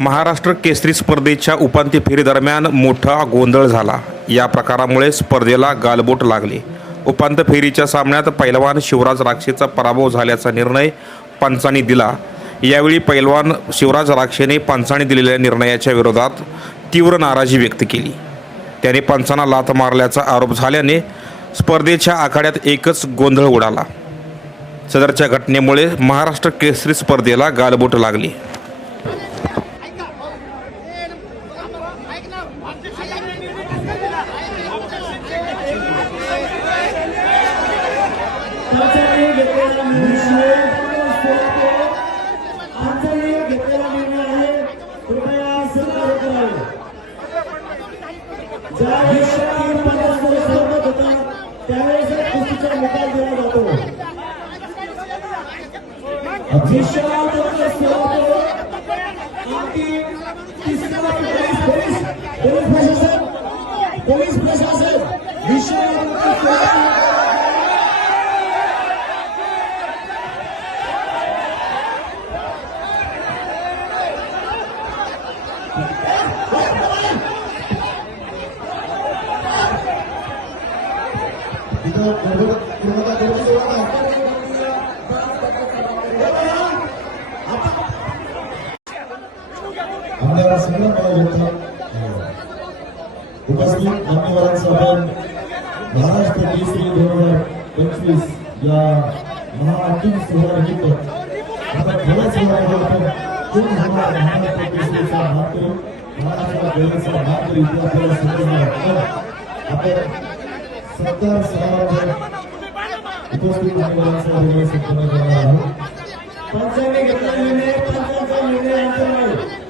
महाराष्ट्र केसरी स्पर्धेच्या उपांत्य फेरीदरम्यान मोठा गोंधळ झाला। या प्रकारामुळे स्पर्धेला गालबोट लागले। उपांत्य फेरीच्या सामन्यात पैलवान शिवराज राक्षेचा पराभव झाल्याचा निर्णय पंचांनी दिला। यावेळी पैलवान शिवराज राक्षेने पंचांनी दिलेल्या निर्णयाच्या विरोधात तीव्र नाराजी व्यक्त केली। त्याने पंचांना लाथ मारल्याचा आरोप झाल्याने स्पर्धेच्या आखाड्यात एकच गोंधळ उडाला। सदरच्या घटनेमुळे महाराष्ट्र केसरी स्पर्धेला गालबोट लागली। पोलीस प्रशासन आमदार सगळं मला उपस्थित मान्यवरांचा आपण महाराष्ट्र केसरी 2025 या महाअंतिम सोहळ्यानिमित्त आपण थोड्याच वेळामध्ये महाराष्ट्र केसरीचा मानकरी महाराष्ट्र केसरीचा मानकरी इथे आपल्याला समजणार आपण 70 समारंभ उपस्थित मान्यवरांचा निर्णय संपन्न करणार आहोत। पंचांनी घेतलेला निर्णय पंचांचा निर्णय अंतिम आहे।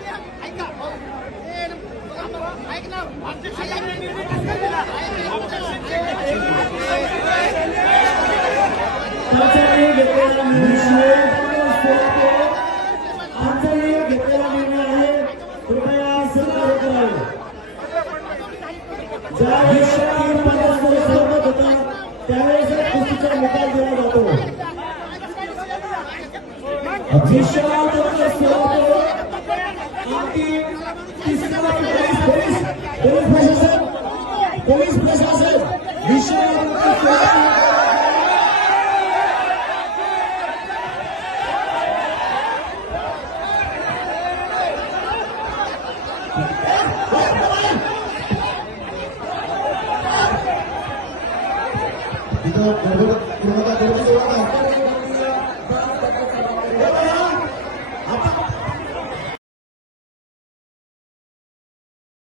पोलीस प्रशासन विषय